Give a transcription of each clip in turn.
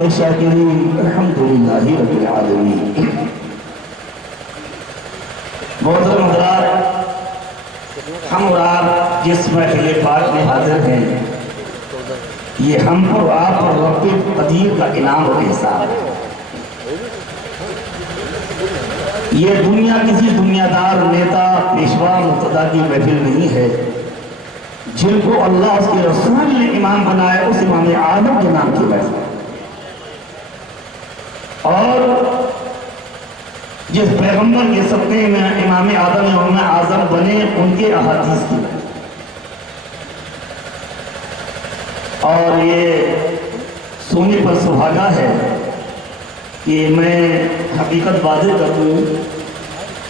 شاکرین الحمدللہ رب العالمین۔ محترم حضرات، ہم اور آپ جس محفل پاک میں حاضر ہیں، یہ ہم اور آپ اور رب قدیر کا انعام اور احسان ہے۔ یہ دنیا کسی دنیادار نیتا پیشوا مقتدی کی محفل نہیں ہے۔ جن کو اللہ اس کے رسول نے امام بنایا، اس امام اعظم کے نام کی محفل، اور جس پیغمبر کے صدقے میں امام آدم امام اعظم بنے، ان کے احادیث کی، اور یہ سونے پر سہاگا ہے کہ میں حقیقت واضح کر دوں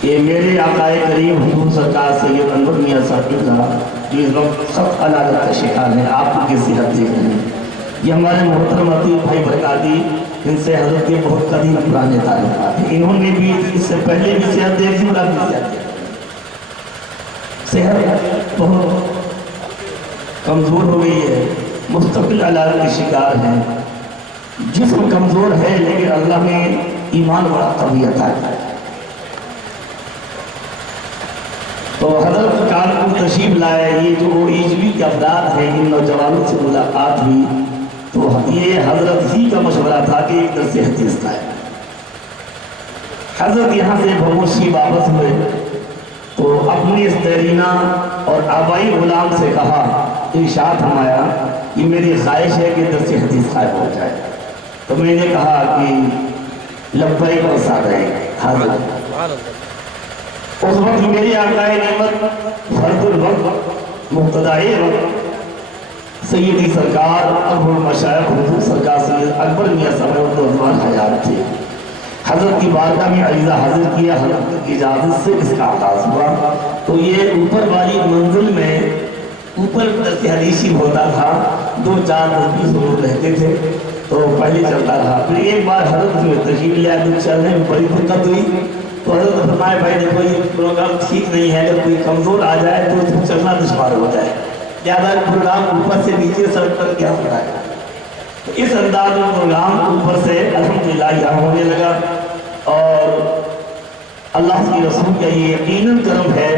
کہ میرے آقا کریم حضور سرکار سید انور میاں صاحب کا جو اس وقت سخت علالت کا شکار ہے، آپ کی صحت دیکھ رہے ہیں، یہ ہمارے محترم عطیف بھائی برکاتی، ان سے حضرت کے بہت قدیم پرانے تعلقات ہیں۔ انہوں نے بھی اس سے پہلے بھی صحت دیکھی اور اب بھی صحت دیکھی۔ صحت بہت کمزور ہو گئی ہے، مستقل علالت کے شکار ہیں۔ جسم کمزور ہے لیکن اللہ نے ایمان بڑا قوی عطا کیا۔ تو حضرت کانپور تشریف لائے، یہ جو ایجوی کے افراد ہیں، ان نوجوانوں سے ملاقات ہوئی تو یہ حضرت ہی کا مشورہ تھا کہ ایک درس حدیث کا ہے۔ حضرت یہاں سے بہوشی واپس ہوئے تو اپنی اس دیرینہ اور آبائی غلام سے کہا، ارشاد فرمایا کہ میری خواہش ہے کہ درس حدیث قائم ہو جائے۔ تو میں نے کہا کہ لبیک و سعدیک حاضر۔ اس وقت میری آقا نعمت فرد الوقت مقتدائی وقت سیدی سرکار اکبر المشائخ حضور سرکار سید اکبر میاں صاحب رضوان حیات تھے۔ حضرت کی بارگاہ میں عریضہ حاضر کیا، حضرت کی اجازت سے اس کا آغاز ہوا۔ تو یہ اوپر والی منزل میں اوپر درس حدیثی ہوتا تھا، 2-4 لوگ رہتے تھے، تو پہلے چلتا رہا۔ پھر ایک بار حضرت میں تشریف لیا تو چلنے میں بڑی دقت ہوئی، تو حضرت فرمائے بھائی دیکھو یہ پروگرام ٹھیک نہیں ہے، اگر کوئی کمزور آ جائے تو چلنا دشوار ہو جائے، زیادہ پروگرام اوپر سے نیچے سڑک پر کیا ہو رہا ہے۔ تو اس انداز میں پروگرام اوپر سے الحمدللہ یہاں ہونے لگا، اور اللہ کی رسول کا یہ یقیناً کرم ہے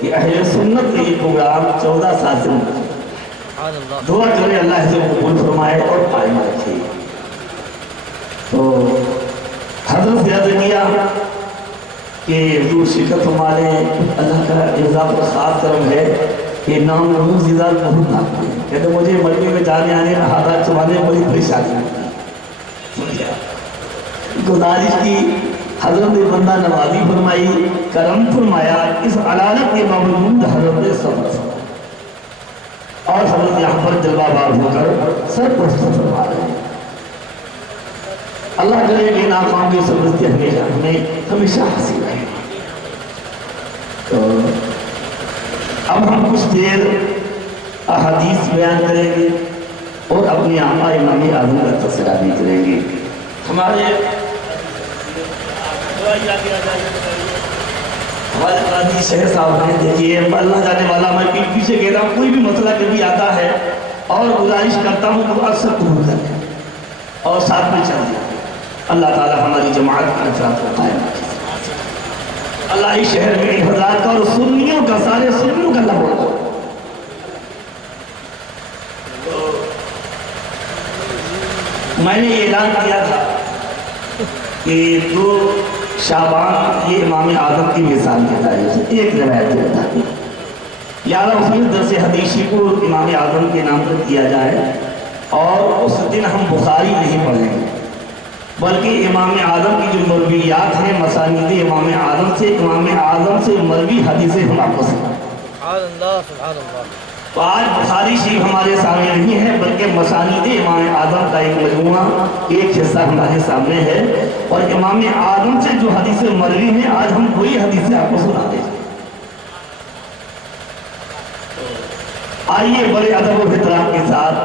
کہ اہل سنت کا یہ پروگرام 14 سال سے دعا کرے اللہ سے قبول فرمائے اور قائم رکھے۔ تو حضرت سے عرض کیا کہ حضور شرکت ہمارے اللہ کا اعزاز و خاص کرم ہے کہ نام روز عزت بہت نام ہے، کہتے مجھے ملکے میں جانے آنے میں حالات چوانے میں بڑی پریشانی ہوتی ہے۔ گزارش کی، حضرت نے بندہ نوازی فرمائی، کرم فرمایا، اس علالت کے باوجود حضرت نے صبر فرمایا، اور حضرت یہاں پر جلوہ بار ہو کر سر پرست فرما رہے ہیں۔ اللہ کرے کہ ناکام کی سبزتی ہمیشہ حاصل رہے۔ تو اب ہم کچھ دیر احادیث بیان کریں گے اور اپنے آقا امام اعظم کا تذکرہ بھی کریں گے۔ ہمارے قاضی شہر صاحب ہیں، دیکھیے اللہ جانے والا، میں پیچھے کہہ رہا ہوں، کوئی بھی مسئلہ کبھی آتا ہے اور گزارش کرتا ہوں تو اکثر قبول کریں اور ساتھ میں چل دیں۔ اللہ تعالی ہماری جماعت کا نفرات کو قائم رکھے۔ اللہ اس شہر میں حضرات کا اور سنیوں کا، سارے سنیوں کا اللہ بڑھا۔ میں نے یہ اعلان کیا تھا کہ 2 شعبان یہ امام اعظم کی مثال کے تاریخ سے ایک روایت دیتا ہے، یا اس میں درس حدیثی کو امام اعظم کے نام پر کیا جائے، اور اس دن ہم بخاری نہیں پڑھیں گے بلکہ امام اعظم کی جو مرویات ہیں، مسانید امام اعظم سے مروی حدیثیں ہم آپ کو سنائیں۔ سبحان اللہ۔ تو آج بخاری شریف ہمارے سامنے نہیں ہے بلکہ مسانید امام اعظم کا ایک مجموعہ، ایک حصہ ہمارے سامنے ہے، اور امام اعظم سے جو حدیثیں مروی ہیں آج ہم وہی حدیثیں آپ کو سناتے ہیں۔ آئیے بڑے ادب و احترام کے ساتھ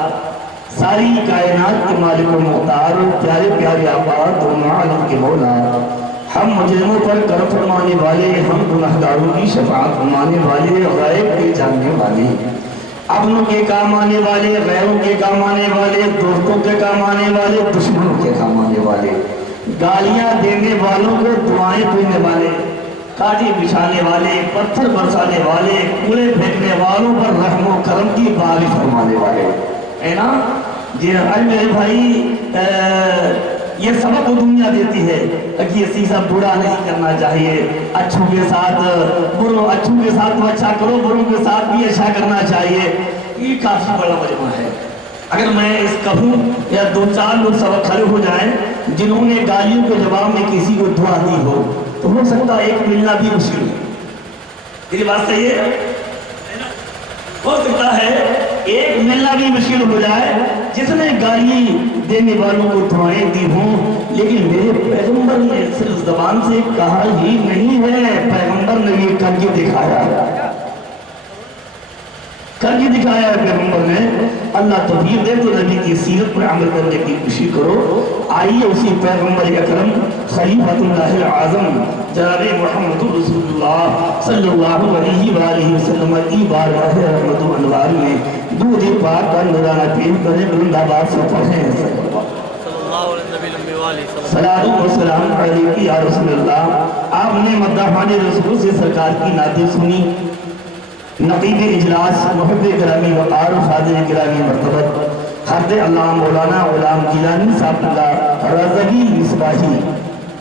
ساری کائنات کے مالک و مختار، پیارے پیارے آقا دونوں عالم کے مولا، ہم مجرموں پر کرم فرمانے والے، ہم گناہگاروں کی شفاعت فرمانے والے، غائب کے جاننے والے، اپنوں کے کام آنے والے، غیروں کے کام آنے والے، دوستوں کے کام آنے والے، دشمنوں کے کام آنے والے، گالیاں دینے والوں کو دعائیں دینے والے، کاٹی بچھانے والے، پتھر برسانے والے، کوڑے پھینکنے والوں پر رحم و کرم کی بارش فرمانے والے، ہے نا؟ جی آج میرے بھائی یہ سبق دنیا دیتی ہے کہ اسی سب برا نہیں کرنا چاہیے، اچھوں کے ساتھ اچھوں کے ساتھ تو اچھا کرو، بروں کے ساتھ بھی اچھا کرنا چاہیے۔ یہ کافی بڑا مجموعہ ہے۔ اگر میں اس کہوں یا دو چار لوگ سبق کھڑے ہو جائیں جنہوں نے گالیوں کے جواب میں کسی کو دعا دی ہو تو ہو سکتا ہے ایک ملنا بھی مشکل ہے۔ میری بات صحیح ہے؟ ہو سکتا ہے ایک ملنا بھی مشکل ہو جائے جس نے گالی دینے والوں کو دعائیں دی ہوں، لیکن میرے پیغمبر نے صرف زبان سے کہا ہی نہیں ہے، پیغمبر نے یہ کر کے دکھایا ہے، پیغمبر نے۔ اللہ توفیق دے تو نبی کی سیرت پر عمل کرنے کی کوشش کرو۔ آئیے اسی پیغمبر اکرم خلیفۃ اللہ اعظم جناب محمد رسول اللہ صلی اللہ علیہ وآلہ وسلم کی بارگاہ رحمت و انوار میں دودھ پاک کا نذرانہ پیش کریں۔ بلند آواز سے پڑھیں صلاۃ و سلام علیک یا رسول اللہ۔ آپ نے مداحان رسول سے سرکار کی نعتیں سنی۔ نقیب اجلاس محب کرامی وقار و فاضل کرامی مرتبت حضرت علامہ مولانا غلام گیلانی صاحب اللہ رضوی مصباحی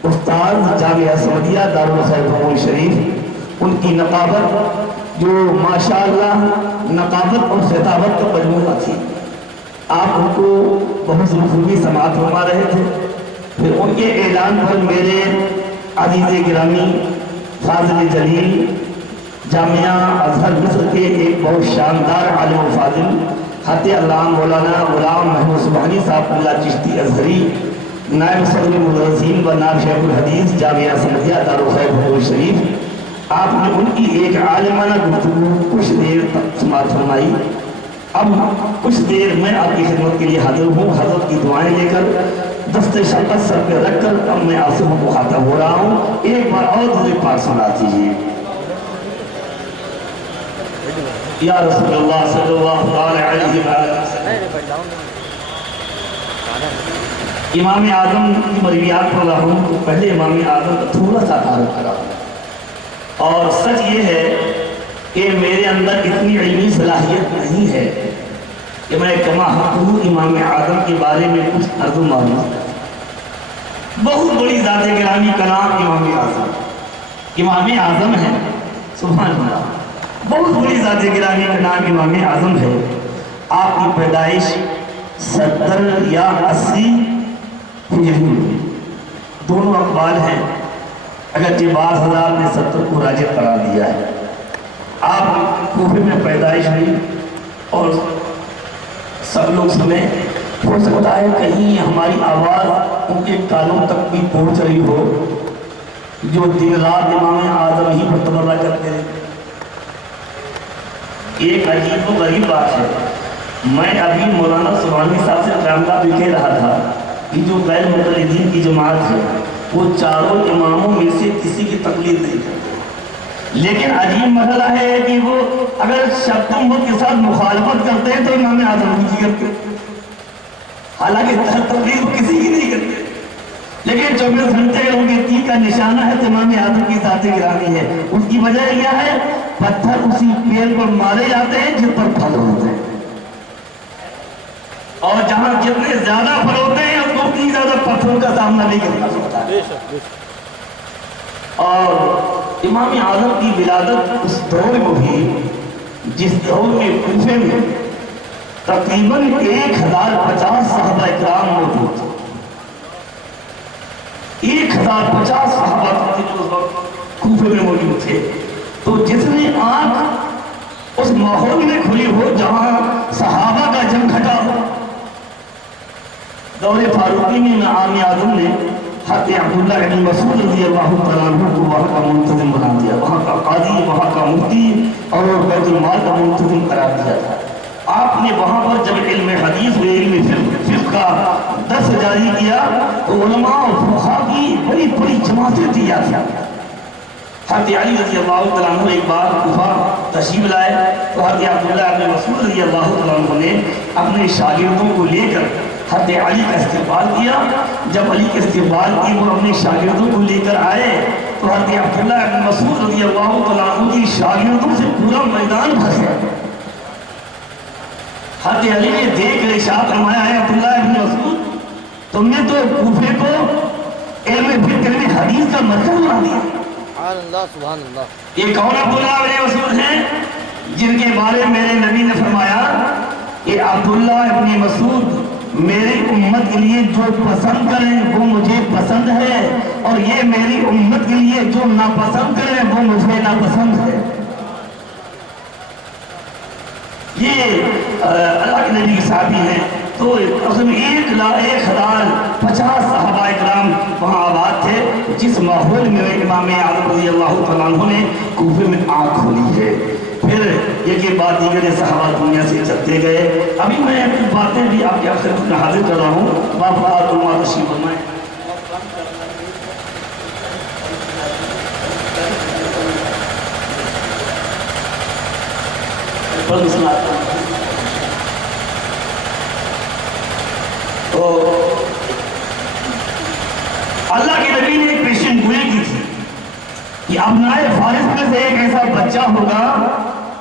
استاد جامعہ احمدیہ دارالخیر بھون شریف، ان کی نقابت جو ماشاءاللہ نقابت اور خطابت کا مجموعہ تھی، آپ ان کو بہت خوبی سماعت فرما رہے تھے۔ پھر ان کے اعلان پر میرے عزیز گرامی فاضل جلیل جامعہ ازہر مصر کے ایک بہت شاندار عالم و فاضل حضرت علامہ مولانا غلام محمود سبحانی صاحب اللہ چشتی ازہری، نائب صدر مدرسین و نائب شیخ الحدیث جامعہ احمدیہ دارالخیر بھون شریف، آپ نے ان کی ایک عالمانہ گفتگو کچھ دیر تک سماعت فرمائی۔ اب کچھ دیر میں آپ کی خدمت کے لیے حاضر ہوں، حضرت کی دعائیں لے کر دست شفقت سر پہ رکھ کر اب میں آپ سے مخاطب ہو رہا ہوں۔ ایک بار اور درود پاک سنا دیجیے۔ یا رسول اللہ صلی اللہ علیہ وسلم۔ امام اعظم کی مرویات پڑھ رہا ہوں تو پہلے امام اعظم کا تھوڑا سا تعارف کرا ہوں، اور سچ یہ ہے کہ میرے اندر اتنی علمی صلاحیت نہیں ہے کہ میں کما حقوق امام اعظم کے بارے میں کچھ عرض و معلومات کروں۔ بہت بڑی ذات گرامی کا نام امام اعظم ہے، سبحان اللہ، بہت بڑی ذات گرامی کا نام امام اعظم ہے۔ آپ کی پیدائش 70 یا 80 ہجری، دونوں اقوال ہیں، اگرچہ بعض حضرات نے 70 کو راجح قرار دیا ہے۔ آپ کوفے میں پیدائش ہوئی اور سب لوگ سنیں، ہو سکتا ہے کہیں ہماری آواز ان کے کانوں تک بھی پہنچ رہی ہو جو دن رات امام اعظم ہی پر تبرہ کرتے ہیں۔ ایک عجیب و غریب بات ہے، میں ابھی مولانا سبحانی صاحب سے قیامت بھی کہہ رہا تھا کہ جو غیر مقلدین کی جماعت ہے وہ چاروں اماموں میں سے کسی کی تقلید نہیں کرتے، لیکن عجیب مسئلہ ہے کہ وہ اگر شب امت کے ساتھ مخالفت کرتے ہیں تو امام اعظم کی کرتے، حالانکہ تقلید کسی کی نہیں کرتے، لیکن 24 گھنٹے ان کے تیر کا نشانہ ہے تو امام اعظم کی ذات گرامی ہے۔ اس کی وجہ کیا ہے؟ پتھر اسی پیڑ پر مارے جاتے ہیں جن پر پھل ہوتے ہیں، اور جہاں جتنے زیادہ پھل ہوتے ہیں اس کو اتنی زیادہ پتھروں کا سامنا نہیں کرنا پڑتا ہے۔ اور امام اعظم کی ولادت اس دور میں ہوئی جس دور میں کوفے میں تقریباً 1050 صحابہ اکرام موجود تھے، 1050 صحابہ اس وقت کوفے میں موجود تھے۔ تو جس نے آنکھ اس ماحول میں کھلی ہو جہاں صحابہ کا جنگ گھٹا ہو، دور فاروقی میں امام اعظم نے حضرت عبداللہ بن مسعود رضی اللہ تعالیٰ عنہ کو وہاں کا منتظم بنا دیا، وہاں کا قاضی، وہاں کا مفتی اور بیت المال کا منتظم قرار دیا تھا۔ آپ نے وہاں پر جب علم حدیث و علم فقہ کا درس جاری کیا تو علماء اور فقہاء کی بڑی بڑی جماعتیں تیار تھا۔ حضرت علی رضی اللہ تعالیٰ عنہ ایک بار کوفہ تشریف لائے تو حضرت عبداللہ ابن مسعود رضی اللہ تعالیٰ عنہ نے اپنے شاگردوں کو لے کر حضرت علی کا استقبال کیا. جب علی کے استقبال کی وہ اپنے شاگردوں کو لے کر آئے تو حضرت عبداللہ ابن مسعود رضی اللہ تعالیٰ عنہ کی شاگردوں سے پورا میدان بھر گیا. حضرت علی نے دیکھ کر ارشاد فرمایا ہے عبداللہ ابن مسعود تم نے تو کوفے کو علم فکر میں حدیث کا مرکز بنا دیا. سبحان اللہ سبحان اللہ. یہ کون عبداللہ ابن مسعود ہیں جن کے بارے میں میرے نبی نے فرمایا کہ عبداللہ ابن مسعود میری امت کے لیے جو پسند کریں وہ مجھے پسند ہے اور یہ میری امت کے لیے جو ناپسند کریں وہ مجھے ناپسند ہے. یہ اللہ کے نبی کے صحابی ہیں. تو اصل میں 1,50,000 صحابہ اکرام وہاں آباد تھے جس ماحول میں امام اعظم رضی اللہ تعالیٰ عنہ نے کوفے میں آنکھ کھولی ہے. پھر یہ بات دیگر صحابہ دنیا سے چلتے گئے. ابھی میں کچھ باتیں بھی آپ کے خدمت میں حاضر کر رہا ہوں. باپ تمہارا تشریف فرمائیں. تو اللہ کے نبی نے ایک پیشن گوئی کی تھی کہ ابنائے فارس میں سے ایک ایسا بچہ ہوگا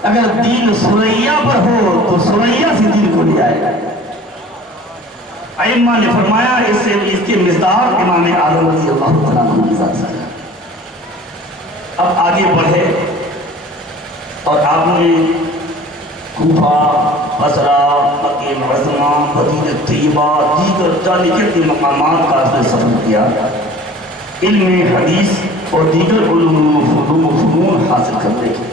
اگر دین سریا پر ہو تو سریا سے دین کو لے آئے. ائمہ نے فرمایا اس کے مصداق امام اعظم رضی اللہ تعالیٰ عنہ کی ذات سے. اب آگے بڑھے اور آپ نے کوفہ، بصرہ، مکہ معظمہ، مدینہ طیبہ، دیگر جانے کتنے مقامات کا آپ نے سفر کیا علم حدیث اور دیگر علوم و فنون حاصل کرنے کے.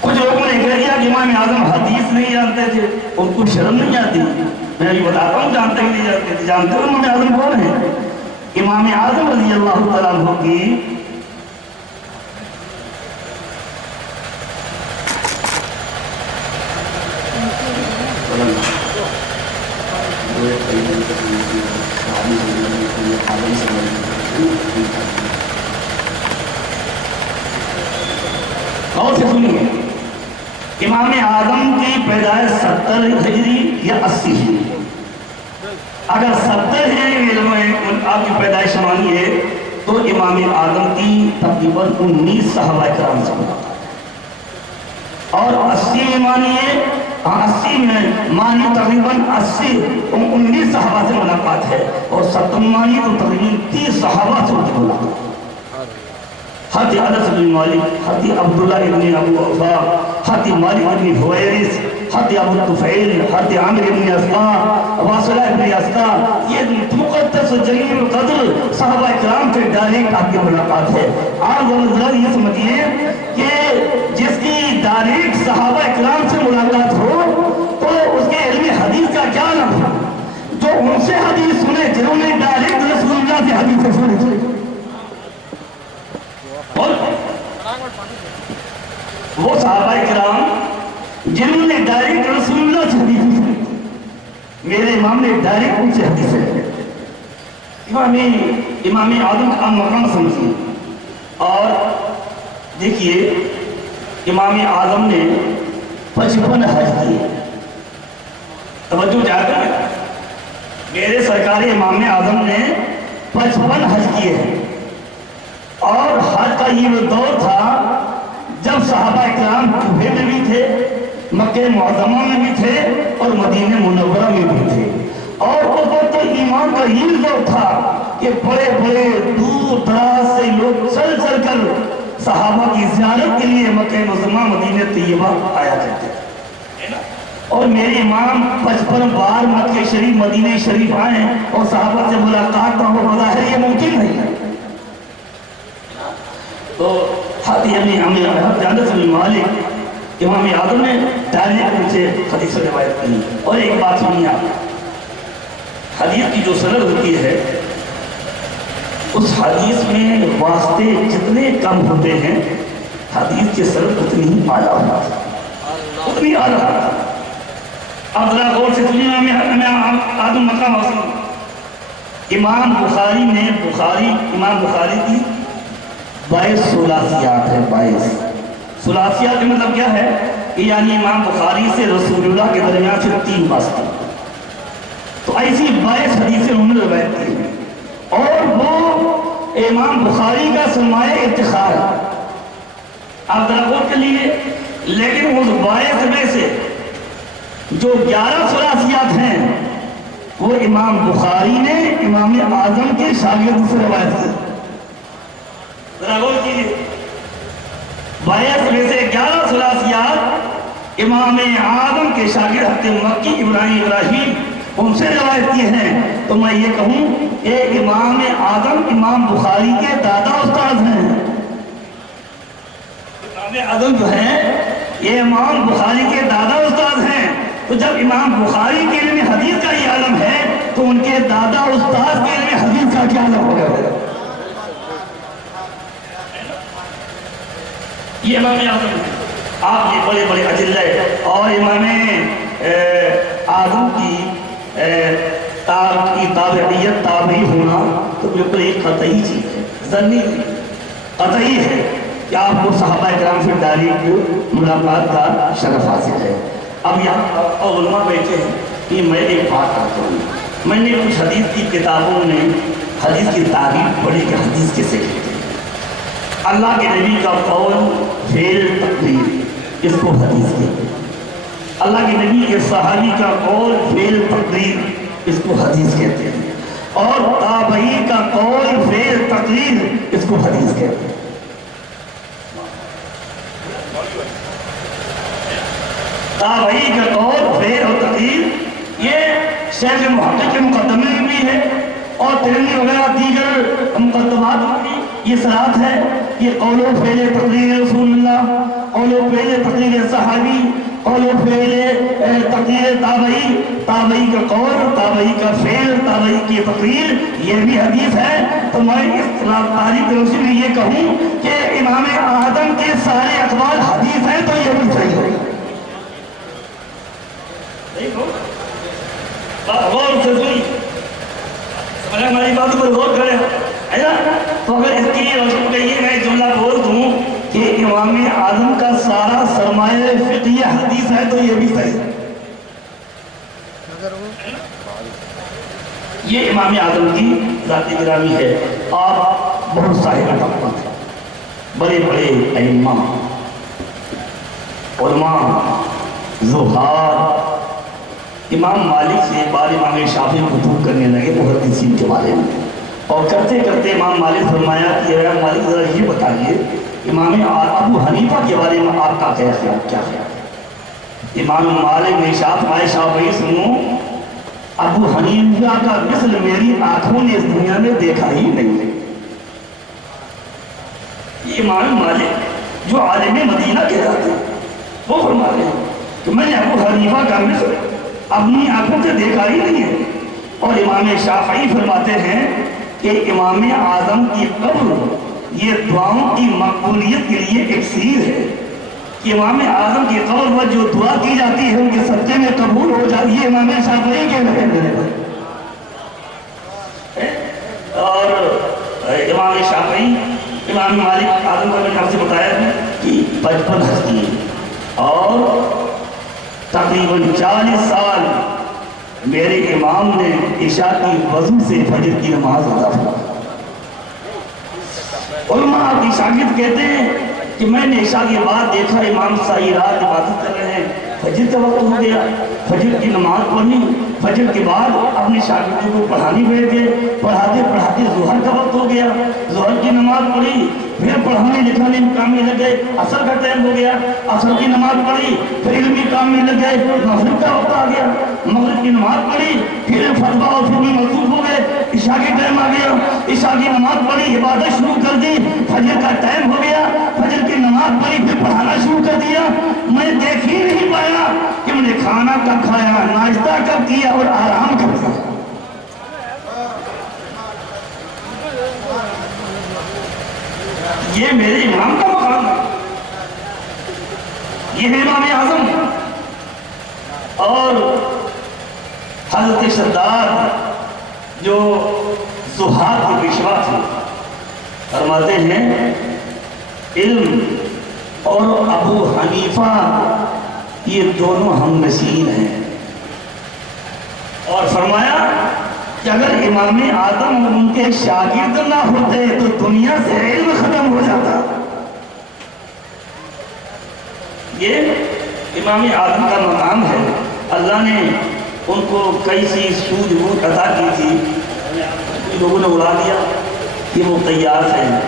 کچھ لوگوں نے کہہ دیا کہ امام اعظم حدیث نہیں جانتے تھے ان کو شرم نہیں آتی. میں ابھی بتاتا ہوں جانتے ہی نہیں جانتے تھے. جانتے ہو امام اعظم کون ہیں؟ امام اعظم رضی اللہ تعالیٰ عنہ کی اور سے سنیے امام اعظم کی پیدائش 70 ہجری یا 80 ہجری. اگر 70 ہے آپ کی پیدائش مانیے تو امام اعظم کی تقریباً 19 صحابہ کرام سے ملاقات اور 80 میں مانیے 80 میں مانی تقریباً 19 صحابہ سے ملاقات ہے اور 70 مانی تو تقریباً 30 صحابہ سے ملاقات. حضرت انس بن مالک، حضرت عبداللہ ابن ابو اوفا، حضرت مالک بن حویرث، حضرت ابو الطفیل، حضرت عامر بن اسقا، واصلہ بن اسقا، یہ مقدس جلیل القدر صحابہ کرام سے ڈائریکٹ آپ کی ملاقات ہے. آپ ذرا یہ سمجھیے کہ جس کی ڈائریکٹ صحابہ کرام سے ملاقات ہو تو اس کے علم حدیث کا کیا نام ہے؟ جو ان سے حدیث سنے جنہوں نے ڈائریکٹ رسول اللہ سے حدیث سنے تھے. وہ صحابہ کرام جنہوں نے ڈائریکٹ رسول اللہ سے حدیث سنی. میرے امام نے ڈائریکٹ ان سے حدیث سنی. امام اعظم کا مقام سمجھیے. اور دیکھیے امام اعظم نے 55 حج کیے. توجہ جاتا ہے میرے سرکار امام اعظم نے 55 حج کیے ہیں. اور حج کا یہ وہ دور تھا جب صحابہ اکرام کوفے میں بھی تھے، مکہ معظمہ میں بھی تھے اور مدینہ منورہ میں بھی تھے. اور اس وقت تو ایمان کا یہ دور تھا کہ بڑے بڑے دور دراز سے لوگ چل چل کر صحابہ کی زیارت کے لیے مکہ معظمہ مدینہ طیبہ آیا کرتے تھے. اور میرے امام 55 بار مکہ شریف مدینہ شریف آئے اور صحابہ سے ملاقات نہ ہو، بظاہر یہ ممکن نہیں ہے. تو حضرت انس بن مالک امام اعظم نے ڈائریکٹ ان سے حدیث روایت کی. اور ایک بات سنیے آپ، حدیث کی جو سند ہوتی ہے اس حدیث میں واسطے جتنے کم ہوتے ہیں حدیث کی سند اتنی ہی اعلیٰ ہوتا ہے، اتنی اعلیٰ ہوتا ہے. اب ذرا غور سے سنیے امام اعظم مقام اصل امام بخاری کی 22 ثلاثیات ہیں، 22 ثلاثیات کا مطلب کیا ہے کہ یعنی امام بخاری سے رسول اللہ کے درمیان سے 3 واسطے، تو ایسی 22 حدیثیں انہوں نے روایت کی ہیں، اور وہ امام بخاری کا سرمایہ افتخار ہے، آپ ذرا غور کر لیجیے۔ لیکن اس 22 میں سے جو 11 ثلاثیات ہیں وہ امام بخاری نے امام اعظم کے شاگرد سے روایت کی، ذرا غور کیجیے۔ 22 میں سے 11 ثلاثیات امام اعظم کے شاگرد حضرت مکی ابراہیم ان سے روایت کی ہیں، تو میں یہ کہوں کہ امام اعظم امام بخاری کے دادا استاد ہیں۔ امام اعظم جو ہیں یہ امام بخاری کے دادا استاد ہیں، تو جب امام بخاری کے علم حدیث کا یہ عالم ہے تو ان کے دادا استاد کے علم حدیث کا کیا عالم ہوگا؟ یہ امام اعظم ہیں، آپ کے بڑے بڑے اجلہ، اور امام اعظم کی تابعیت تابعی ہونا تو بالکل ایک قطعی چیز ہے، ظنی قطعی ہے کہ آپ کو صحابہ کرام سے ڈائریکٹ ملاقات کا شرف حاصل ہے۔ اب یہاں علماء بیٹھے ہیں کہ میں ایک بات کرتا ہوں، میں نے کچھ حدیث کی کتابوں میں حدیث کی تعریف پڑھی کہ حدیث کسے کہتے ہیں۔ اللہ کے نبی کا قول فعل تقریر اس کو حدیث کہتے ہیں، اللہ کے نبی کے صحابی کا قول فعل تقریر اس کو حدیث کہتے ہیں، اور تابعی کا قول فعل تقریر اس کو حدیث کہتے ہیں۔ تابعی کا قول فعل اور تقریر یہ شیخ محقق کے مقدمے میں بھی ہے، اور ترمذی وغیرہ دیگر مقدمات میں بھی یہ صراحت ہے کہ قول و فعل تقریر رسول اللہ، قول و فعل تقریر صحابی، قول و فعل تقریر تابعی، تابعی کا قول، تابعی کا فعل، تابعی کی تقریر، یہ بھی حدیث ہے۔ تو میں اس تاریخ روشنی میں یہ کہوں کہ امام اعظم کے سارے اقوال حدیث ہیں تو یہ بھی صحیح ہے۔ غور سے سنی، اگر ہماری بات پر غور کریں ایسا، تو اگر اس کی روشنی میں یہ میں جملہ بول دوں کہ امام اعظم کا سارا سرمایہ فقہی حدیث ہے تو یہ بھی صحیح ہے۔ یہ امام اعظم کی ذاتی گرامی ہے، اور بہت صاحب حکمت ہے، بڑے بڑے ائمہ، علماء، زہاد، امام مالک سے بار امام شافعی خطوب کرنے لگے محدثین کے بارے میں، اور کرتے کرتے امام مالک فرمایا کہ امام مالک ذرا یہ بتائیے امام ابو حنیفہ کے بارے میں آپ کا کیا خیال ہے؟ امام مالک نے شافعی سنو، ابو حنیفہ کا مثل میری آنکھوں نے اس دنیا میں دیکھا ہی نہیں ہے۔ یہ امام مالک جو عالم مدینہ کہلاتے ہیں وہ فرما رہے ہیں کہ میں نے ابو حنیفہ کا مثل اپنی آنکھوں سے دیکھا ہی نہیں ہے، اور امام شافعی فرماتے ہیں کہ امام اعظم کی قبر یہ دعاؤں کی مقبولیت کے لیے ایک سیر ہے، کہ امام اعظم کی قبر پر جو دعا کی جاتی ہے ان کے صدقے میں قبول ہو جاتی ہے، امام شافعی کے لئے۔ اور امام شافعی، امام مالک اعظم کا میں نے آپ سے بتایا کہ 55 ہستی اور تقریباً 40 سال میرے امام نے عشاء کی وضو سے فجر کی نماز ادا فرمائی۔ علماء کی شاگرد کہتے ہیں کہ میں نے عشاء کے بعد دیکھا امام ساری رات عبادت کر رہے ہیں، فجر کا وقت ہو گیا، فجر کی نماز پڑھی، فجر کے بعد اپنے شاگردوں کو پڑھانے بیٹھ گئے، پڑھاتے پڑھاتے ظہر کا وقت ہو گیا، ظہر کی نماز پڑھی، پھر پڑھانے لکھانے میں کام میں لگ گئے، عصر کا ٹائم ہو گیا، عصر کی نماز پڑھی، پھر علمی کام میں لگ گئے، مغرب کا وقت آ گیا، مغرب کی نماز پڑھی، پھر فتویٰ اور فقہ میں مصروف ہو گئے، عشاء کے ٹائم آ گیا، عشاء کی نماز پڑھی، عبادت شروع کر دی، فجر کا ٹائم ہو گیا، فجر کی نماز پڑھی، پھر پڑھانا شروع کر دیا۔ میں دیکھ ہی نہیں پایا کہ میں نے کھانا کب کھایا، ناشتہ کب کیا اور آرام کب کیا۔ یہ میرے امام کا مقام ہے، یہ ہے امام اعظم۔ اور حضرت شداد جو زہاد کے پیشوا تھے فرماتے ہیں علم اور ابو حنیفہ یہ دونوں ہم نشین ہیں، اور فرمایا کہ اگر امام اعظم اور ان کے شاگرد نہ ہوتے تو دنیا سے علم ختم ہو جاتا۔ یہ امام اعظم کا مقام ہے، اللہ نے ان کو کئی سی سوجھ بوجھ عطا کی تھی، لوگوں نے اڑا دیا کہ وہ تیار ہیں،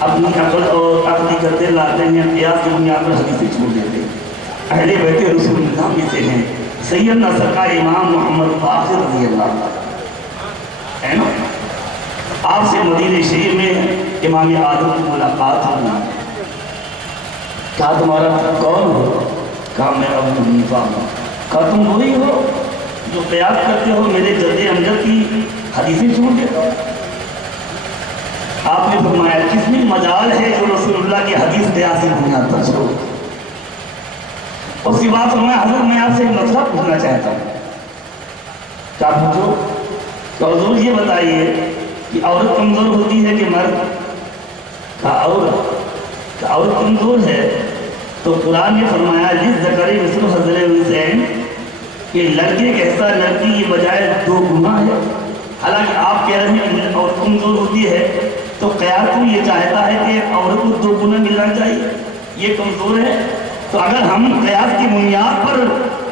اپنی عقل اور عقلی کرتے لاتے ہیں، قیاس کی بنیاد پر حدیثیں چھوڑ دیتے۔ اہل بیت رسول اللہ میں سے ہیں سیدنا سرکار امام محمد باقر رضی اللہ عنہ، ہے نا؟ آپ سے مدینہ شریف میں امام اعظم کی ملاقات ہوئی۔ کہا تمہارا کون ہو؟ کہا میں ابو حنیفہ ہوں۔ کہا تم وہی ہو جو قیاس کرتے ہو میرے جد امجد کی حدیثیں چھوڑ دیتے ہو؟ آپ نے فرمایا کس میں مجال ہے جو رسول اللہ کی حدیث قیاس کی بنیاد پر چھوڑ؟ اس کی بات فرمایا حضرت میں آپ سے ایک مسئلہ پوچھنا چاہتا ہوں۔ کیا پوچھو؟ کہ حضور یہ بتائیے کہ عورت کمزور ہوتی ہے کہ مرد؟ کہا عورت کمزور ہے تو قرآن نے فرمایا للذکر مثل حظ الانثیین کہ لڑکے کا حصہ لڑکی کی بجائے 2 گنا ہے۔ حالانکہ آپ کہہ رہے ہیں عورت کمزور ہوتی ہے تو قیاس تو یہ چاہتا ہے کہ عورت کو 2 گنا ملنا چاہیے، یہ کمزور ہے۔ تو اگر ہم قیاس کی بنیاد پر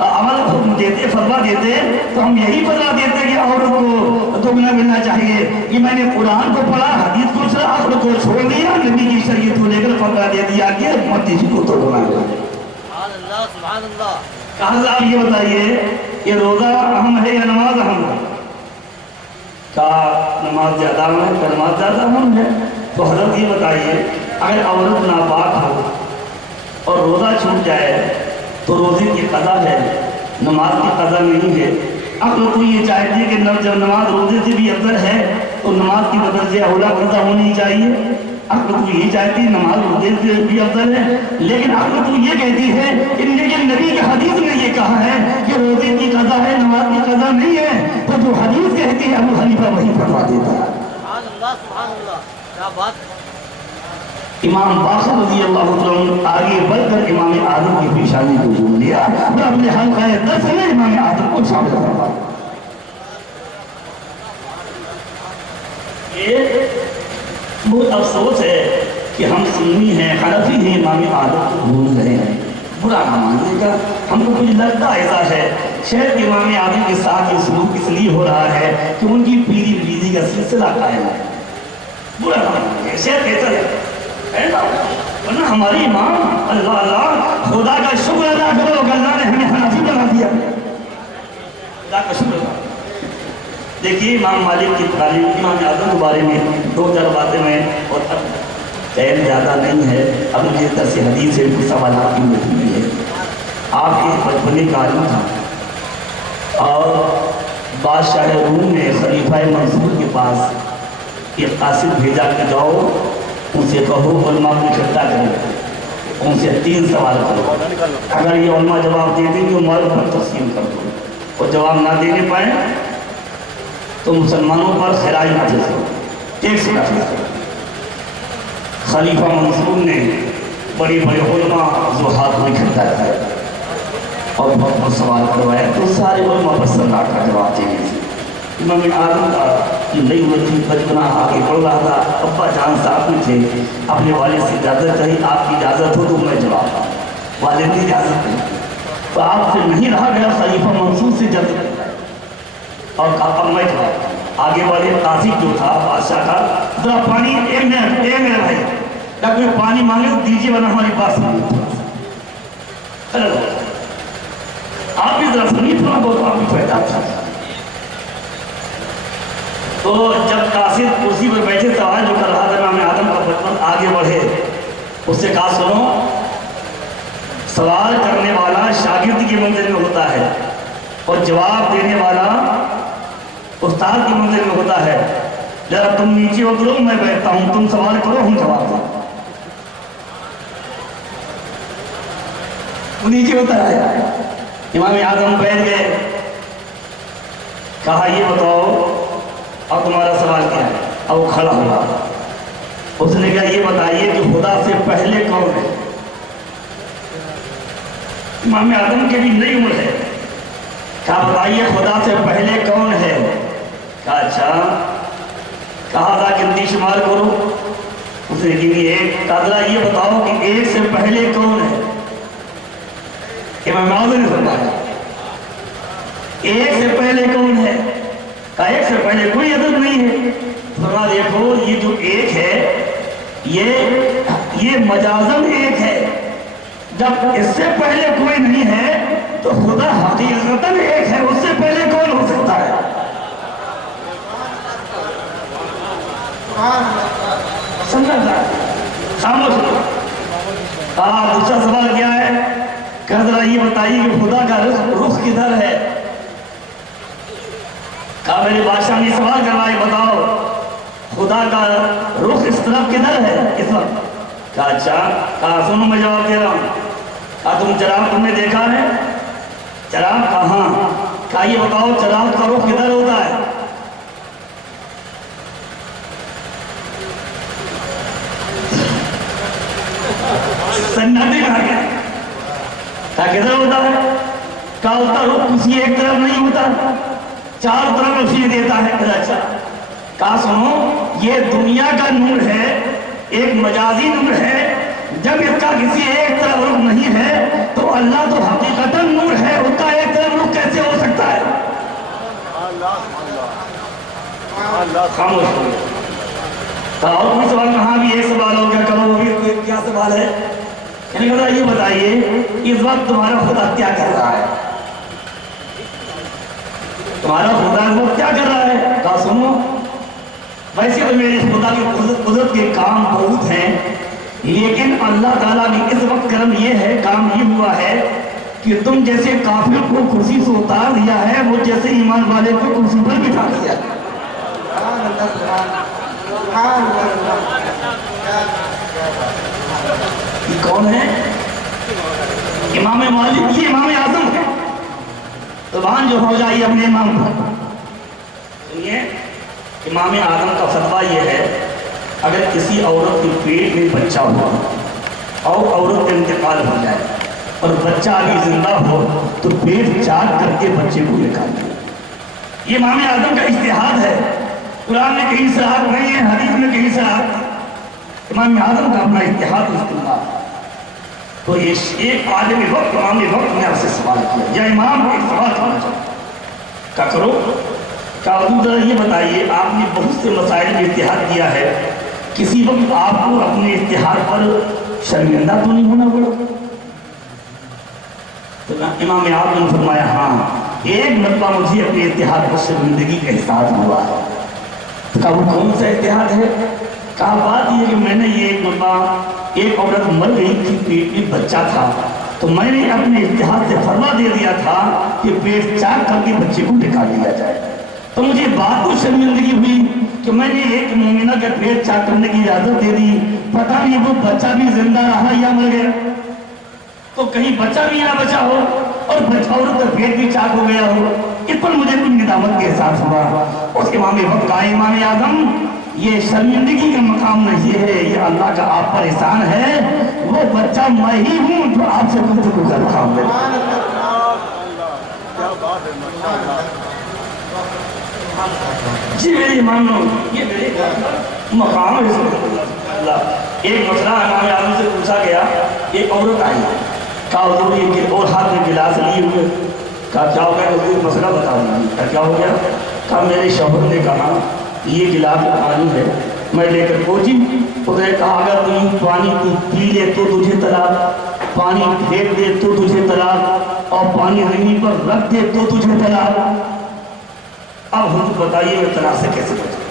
عمل حکم دیتے فتویٰ دیتے تو ہم یہی فتویٰ دیتے کہ عورت کو 2 گنا ملنا چاہیے۔ یہ میں نے قرآن کو پڑھا، حدیث کو سنا، عقل کو چھوڑ دیا، نبی کی شریعت کو لے کر فتویٰ دے دیا کہ مت اس کو 2 گنا ملے۔ سبحان اللہ سبحان اللہ۔ کہا صاحب یہ بتائیے کہ روزہ اہم ہے یا نماز اہم ہے؟ کہا نماز زیادہ اہم ہے، کہ نماز زیادہ اہم ہے۔ تو حضرت یہ بتائیے اگر عورت ناپاک ہو اور روزہ چھوٹ جائے تو روزے کی قضا ہے، نماز کی قضا نہیں ہے۔ عقل تو یہ چاہتی ہے کہ جب نماز روزے سے بھی افضل ہے تو نماز کی بدل سے اولا قضا ہونی چاہیے۔ عقل تو یہ چاہتی ہے نماز روزے سے بھی افضل ہے، لیکن عقل تو یہ کہتی ہے کہ نبی کی حدیث نے یہ کہا ہے کہ روزے کی قضا ہے، نماز کی قضا نہیں ہے، تو جو حدیث کہتی ہے ابو حنیفہ وہی فرما دیتا ہے۔ سبحان اللہ کیا بات۔ امام باقر رضی اللہ عنہ آگے بڑھ کر امام اعظم کی پیشانی کو جھوم لیا اور اپنے حلقہ درس میں امام اعظم کو شامل کروا۔ یہ بہت افسوس ہے کہ ہم سنی ہیں، حنفی ہیں، امام اعظم کو بھول رہے ہیں۔ برا نہ مانیے گا، ہم کو کچھ لگتا ایسا ہے شاید امام اعظم کے ساتھ یہ سلوک اس لیے ہو رہا ہے کہ ان کی پیری بیوی کا سلسلہ قائم ہے۔ برا نہ مانیے، شاید ایسا ہے نا، ورنہ ہماری امام اللہ خدا کا شکر ادا کرو کہ اللہ نے ہمیں حنفی بنا دیا، خدا کا شکر ادا۔ دیکھیے امام مالک کی تعلیم، امام اعظم کے بارے میں 2-4 باتیں میں، اور اب ٹائم زیادہ نہیں ہے، اب مجھے درس حدیث سے کچھ سوالات کی مجبوری ہے۔ آپ ایک بچپنے کا عالم تھا اور بادشاہ روم نے خلیفہ منصور کے پاس ایک قاصد بھیجا کہ جاؤ ان سے کہو علماء کو اکٹھا کریں، ان سے 3 سوال کرو، اگر یہ علماء جواب دے دیں تو مال پر تقسیم کر دو، اور جواب نہ دینے پائیں تو مسلمانوں پر خراج نافذ کرو، ٹیکس نافذ کرو۔ خلیفہ منصور نے بڑے بڑے علماء زہاد کو اکٹھا کیا اور بہت سوال کروایا تو سارے علماء پر سرکار کا جواب دینے سے امام اعظم کا یہ نئی وجہ بچپنا آگے بڑھ رہا تھا۔ ابا جان صاحب میں تھے، اپنے والد سے اجازت چاہیے، آپ کی اجازت ہو تو میں جواب دوں، والد کی اجازت نہیں تو آپ سے نہیں رہا گیا، خلیفہ منصور سے اجازت اور کہا اب میں جواب۔ آگے والے قاصد جو تھا بادشاہ کا، ذرا پانی ایک منٹ بھائی، اگر کوئی پانی مانگے تو دیجیے ورنہ ہماری بات سنیے۔ آپ بھی ذرا سنیے، تھوڑا بہت آپ بھی فائدہ تھا۔ تو جب قاصد کرسی پر بیٹھے سوال جو کر رہا تھا امام اعظم کا بچپن آگے بڑھے، اس سے کہا سنو، سوال کرنے والا شاگرد کی منزل میں ہوتا ہے اور جواب دینے والا استاد کی منزل میں ہوتا ہے، ذرا تم نیچے اترو، میں بیٹھتا ہوں، تم سوال کرو ہم جواب دیں۔ وہ نیچے ہوتا ہے، امام اعظم بیٹھ گئے، کہا یہ بتاؤ اب تمہارا سوال کیا ہے؟ اب وہ کھڑا ہوا، اس نے کہا یہ بتائیے کہ خدا سے پہلے کون ہے؟ امام اعظم کی بھی نئی عمر ہے، کہا بتائیے خدا سے پہلے کون ہے؟ کہا اچھا، کہا تھا گنتی شمار کرو، اس نے گنی ایک، کہا ذرا یہ بتاؤ کہ ایک سے پہلے کون ہے؟ امام اعظم نے فرمایا ایک سے پہلے کون ہے؟ کہا ایک سے پہلے کوئی عدد نہیں ہے۔ فرمایا دیکھو یہ جو ایک ہے یہ مجازن ایک ہے، جب اس سے پہلے کوئی نہیں ہے تو خدا حقیقتاً ایک ہے، اس سے پہلے کون ہو سکتا ہے؟ سمجھا تھا؟ خاموش ہو۔ دوسرا سوال کیا ہے؟ کہ ذرا یہ بتائیے کہ خدا کا رخ کدھر ہے؟ کہا میرے بادشاہ نے سوال کروائے، بتاؤ خدا کا رخ اس طرف کدھر ہے اس وقت؟ کہا اچھا، کہا سنو میں جواب دے رہا ہوں۔ کہا تم نے دیکھا ہے؟ چراغ کہاں؟ کہا یہ بتاؤ چراغ کا رخ کدھر ہوتا ہے؟ سناٹے کہا گیا، کہا کدھر ہوتا ہے؟ کہا اس کا رخ کسی ایک طرف نہیں ہوتا، چار طرف روشنی دیتا ہے۔ اچھا، کہا سنو یہ دنیا کا نور ہے، ایک مجازی نور ہے، جب اس کا کسی ایک طرف رخ نہیں ہے تو اللہ تو حقیقتاً نور ہے، اس کا ایک طرف رخ کیسے ہو سکتا ہے؟ خاموش ہو گئے۔ اور کوئی سوال؟ کہاں بھی ایک سوال ہو گیا، کرو وہ بھی کیا سوال ہے؟ یعنی کہ یہ بتائیے اس وقت تمہارا خدا کیا کر رہا ہے؟ تمہارا خدا اس وقت کیا کر رہا ہے؟ کہا سنو ویسے تو میرے خدا کی قدرت کے کام بہت ہیں، لیکن اللہ تعالیٰ نے اس وقت کرم یہ ہے، کام یہ ہوا ہے کہ تم جیسے کافر کو کرسی سے اتار دیا ہے، وہ جیسے ایمان والے کو کرسی پر بٹھا دیا۔ یہ کون ہے؟ امام مالک، یہ امام اعظم ہے۔ زبان جو ہو جائے اپنے امام پر سنیے، امام اعظم کا فتویٰ یہ ہے اگر کسی عورت کے پیٹ میں بچہ ہو اور عورت کا انتقال ہو جائے اور بچہ ابھی زندہ ہو تو پیٹ چاک کر کے بچے کو نکال دے۔ یہ امام اعظم کا اجتہاد ہے، قرآن میں کہیں صراحت نہیں ہے، حدیث میں کہیں صراحت، امام اعظم کا اپنا اجتہاد استعمال۔ تو ایک عالم وقت، امام وقت نے آپ سے سوال کیا، یا امام ایک سوال کرنا چاہتا کیا کرو؟ کہا حضور یہ بتائیے آپ نے بہت سے مسائل میں اجتہاد کیا ہے، کسی وقت آپ کو اپنے اجتہاد پر شرمندہ تو نہیں ہونا پڑا؟ تو امام اعظم نے فرمایا ہاں ایک مرتبہ مجھے اپنے اجتہاد پر شرمندگی کا احساس ہوا ہے۔ تو کہا وہ کون سا اجتہاد ہے؟ کہا بات یہ کہ میں نے یہ ایک مرتبہ ایک عورت مر گئی تھی، پیٹ میں بچہ تھا، تو میں نے اپنے اجتہاد سے فتویٰ دے دیا تھا کہ پیٹ چاک کر کے بچے کو نکال لیا جائے۔ تو مجھے بات کو شرمندگی ہوئی کہ میں نے ایک مومنہ کا پیٹ چاک کرنے کی اجازت دے دی، پتہ نہیں وہ بچہ بھی زندہ رہا یا مر گیا، تو کہیں بچہ بھی نہ بچا ہو اور عورت کا پیٹ بھی چاک ہو گیا ہو، اس پر مجھے کوئی ندامت کے احساس ہوا۔ اس امام وقت کا امام اعظم یہ شرمندگی کا مقام نہیں ہے، یہ اللہ کا آپ پر احسان ہے، وہ بچہ میں ہی ہوں جو آپ سے گفتگو کر رہا ہوں۔ جی میری مانو یہ میرے مقام ہے اللہ۔ ایک مسئلہ امام اعظم سے پوچھا گیا، ایک عورت آئی، کہا حضور یہ اور ہاتھ میں گلاس لیے ہوئے، کہا کیا ہو گیا؟ حضور مسئلہ بتا دیجیے۔ کیا ہو گیا؟ کہا میرے شوہر نے کہا یہ گلاس پانی ہے، میں لے کر پہنچی، اس نے کہا اگر تم پانی پی لے تو تجھے طلاق، پانی پھینک دے تو تجھے طلاق، اور پانی زمین پر رکھ دے تو تجھے طلاق۔ اب حضور بتائیے میں طلاق سے کیسے بچوں؟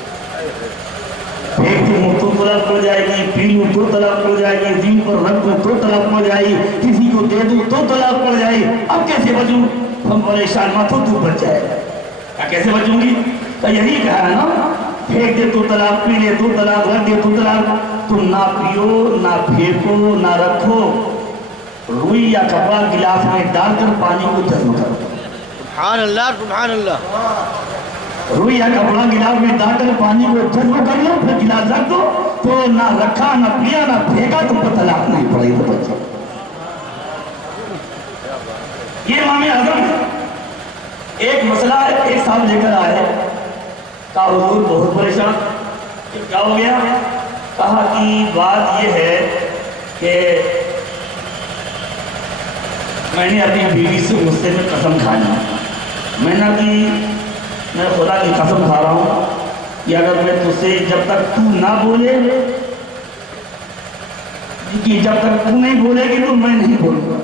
پھینک دوں تو طلاق پڑ جائے گی، پی لوں تو طلاق پڑ جائے گی، زمین پر رکھ دوں تو طلاق پڑ جائے گی، کسی کو دے دوں تو طلاق پڑ جائے گی، اب کیسے بچوں؟ ہم پریشان مت ہو تو بچ جائے گا، کیسے بچوں گی؟ تو یہی کہا ہے نا، پھینک دے تو طلاق، پی لے تو طلاق، رکھ دے تو طلاق۔ تم نہ پیو نہ پھینکو نہ رکھو، روئی یا کپڑا گلاس میں ڈال کر پانی کو جذب کرو۔ سبحان اللہ سبحان اللہ۔ روئی یا کپڑا گلاس میں ڈال کر پانی کو جذب کر لو پھر گلاس رکھ دو تو نہ رکھا نہ پیا نہ پھینکا تم پر طلاق نہیں پڑے گی بچوں. یہ امام اعظم ایک مسئلہ ایک صاحب لے کر آئے کہا حضور بہت پریشان کیا ہو گیا؟ کہا کہ بات یہ ہے کہ میں نے اپنی بیوی سے غصے میں قسم کھائی. میں نے کہ میں خدا کی قسم کھا رہا ہوں کہ اگر میں تجھ سے جب تک تو نہ بولے کہ جب تک تو نہیں بولے گی تو میں نہیں بولوں گا.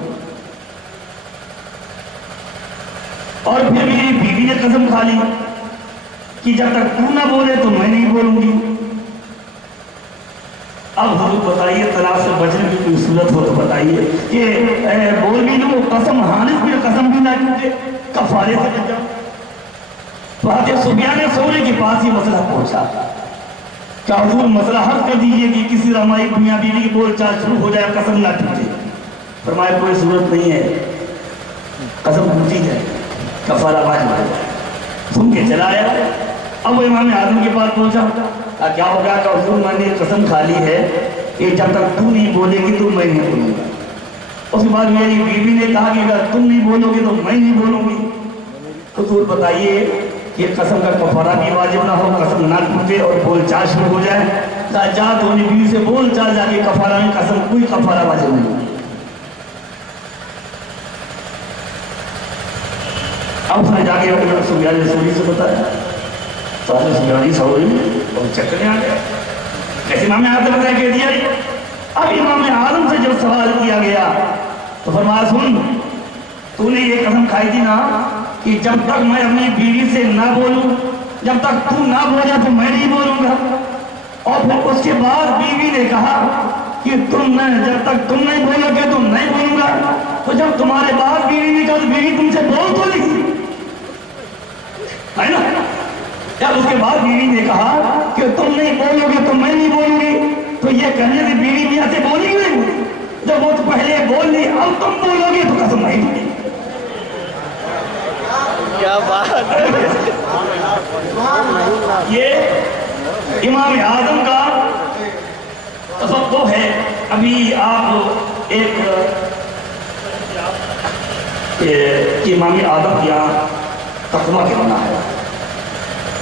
اور پھر میری بیوی نے قسم کھا لی کہ جب تک تو نہ بولے تو میں نہیں بولوں گی. اب حضور بتائیے طلاق سے بچنے کی کوئی صورت ہو تو بتائیے کہ بول بھی لوں قسم حالف بھی قسم بھی نہ ٹوٹے کفارے سے بچ جاؤ. تو حضرت سفیان ثوری کے پاس یہ مسئلہ پہنچا کہ حضور مسئلہ حل کر دیجئے کہ کسی رمائی میاں بیوی کی بول چال شروع ہو جائے قسم نہ ٹوٹے. فرمایا کوئی صورت نہیں ہے قسم ٹوٹی جائے کفارہ واجب ہے. سن کے چلا آیا. اب وہ امام اعظم کے پاس پہنچا کیا ہو گیا کہ حضور میں نے قسم کھا لی ہے کہ جب تک تو نہیں بولے گی تو میں نہیں بولوں گا. اس کے بعد میری بیوی نے کہا کہ اگر تم نہیں بولو گے تو میں نہیں بولوں گی. حضور بتائیے کہ قسم کا کفارہ بھی واجب نہ ہو قسم نہ ٹوٹے اور بول چال شروع ہو جائے جا تو اپنی بیوی سے بول چال جا کے کفارہ میں قسم کوئی کفارہ واجب نہیں. اب اس نے جا کے سفیان ثوری سے بتایا تو سفیان ثوری اور چکر آ گیا کیسے امام اعظم بتایا کہہ دیا. اب امام اعظم سے جب سوال کیا گیا تو فرمایا سن تو نے یہ قسم کھائی تھی نا کہ جب تک میں اپنی بیوی سے نہ بولوں جب تک تو نہ بولے تو میں نہیں بولوں گا. اور پھر اس کے بعد بیوی نے کہا کہ جب تک تم نہیں بولو گے تو نہیں بولوں گا. تو جب تمہارے بعد بیوی نے کہا تو بیوی تم سے بول تو لی ہے نا. جب اس کے بعد بیوی نے کہا کہ تم نہیں بولو گے تو میں نہیں بولوں گی تو یہ کہنے سے بیوی میاں سے بولی نہیں. جب وہ تو پہلے بول لی اب تم بولو گے تو قسم نہیں ٹوٹی. کیا بات یہ امام اعظم کا تصور ہے. ابھی آپ ایک امام اعظم کیا تقویٰ کے بنا ہے.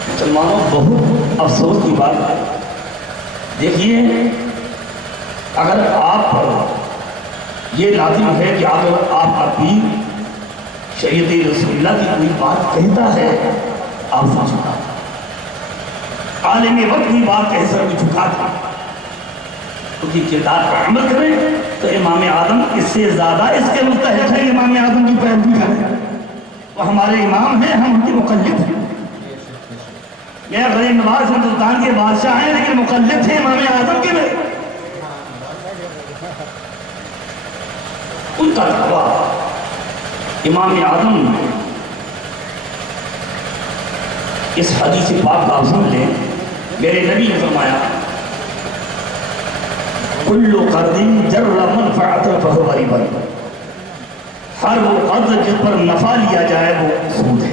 مسلمانوں بہت افسوس کی بات ہے. دیکھیے اگر آپ پر یہ لازم ہے کہ اگر آپ کا پیر شریعت رسول اللہ کی کوئی بات کہتا ہے آپ سے جھکا عالم وقت کی بات کہہ سر بھی جھکا تھا اس کی کردار پر عمل کریں تو امام اعظم اس سے زیادہ اس کے مستحق ہے. امام اعظم کی پیروی کریں وہ ہمارے امام ہیں ہم ان کے مقلد ہیں. یہ غریب نواز ہندوستان کے بادشاہ ہیں لیکن مقلد تھے امام اعظم کے میں. ان کا تقویٰ امام اعظم اس حدیث پاک کا سن لیں. میرے نبی نے فرمایا کل قرض جر منفعت فهو ربا. ہر وہ قرض جس پر نفع لیا جائے وہ سود ہے.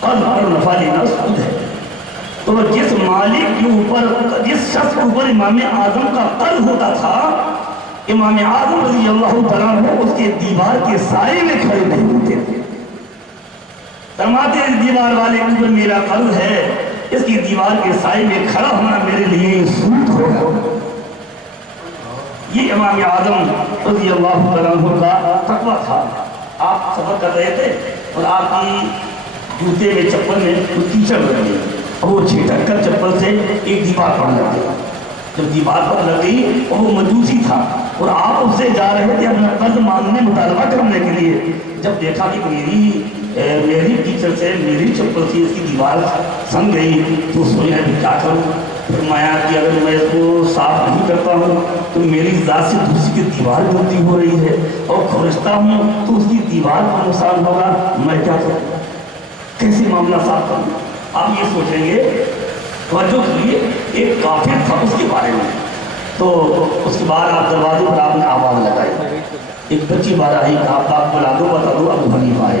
قرض پر نفع لینا سود ہے. تو جس مالک کے اوپر جس شخص کے اوپر امام اعظم کا قرض ہوتا تھا امام اعظم رضی اللہ تعالیٰ عنہ اس کے دیوار کے سائے میں کھڑے نہیں ہوتے تھے. فرماتے ہیں دیوار والے کے اوپر میرا قرض ہے اس کی دیوار کے سائے میں کھڑا ہونا میرے لیے سود ہوگا. یہ امام اعظم رضی اللہ تعالیٰ عنہ کا تقویٰ تھا. آپ سفر کر رہے تھے اور آپ کی جوتے میں چپل میں کیچڑ لگ گئی اور وہ چھٹک کر چپل سے ایک دیوار پر لگ گئی. جب دیوار پر لگ گئی اور وہ مجوسی تھا اور آپ اس سے جا رہے تھے اپنا قرض مانگنے مطالبہ کرنے کے لیے. جب دیکھا کہ میری کیچڑ سے میری چپل سے اس کی دیوار سن گئی تو سوچا کہ کیا کروں. فرمایا کہ اگر میں اس کو صاف نہیں کرتا ہوں تو میری ذات سے دوسری کی دیوار ٹوٹتی ہو رہی ہے اور کھرچتا ہوں تو اس کی دیوار کو نقصان ہوگا. میں کیا کروں کیسے معاملہ صاف کروں. آپ یہ سوچیں گے توجہ کیجیے ایک کافر تھا اس کے بارے میں. تو اس کے بعد آپ دروازے پر آپ نے آواز لگائی. ایک بچی بار آئی کہ آپ بلا دو بتا دو ابو حنیفہ آئے.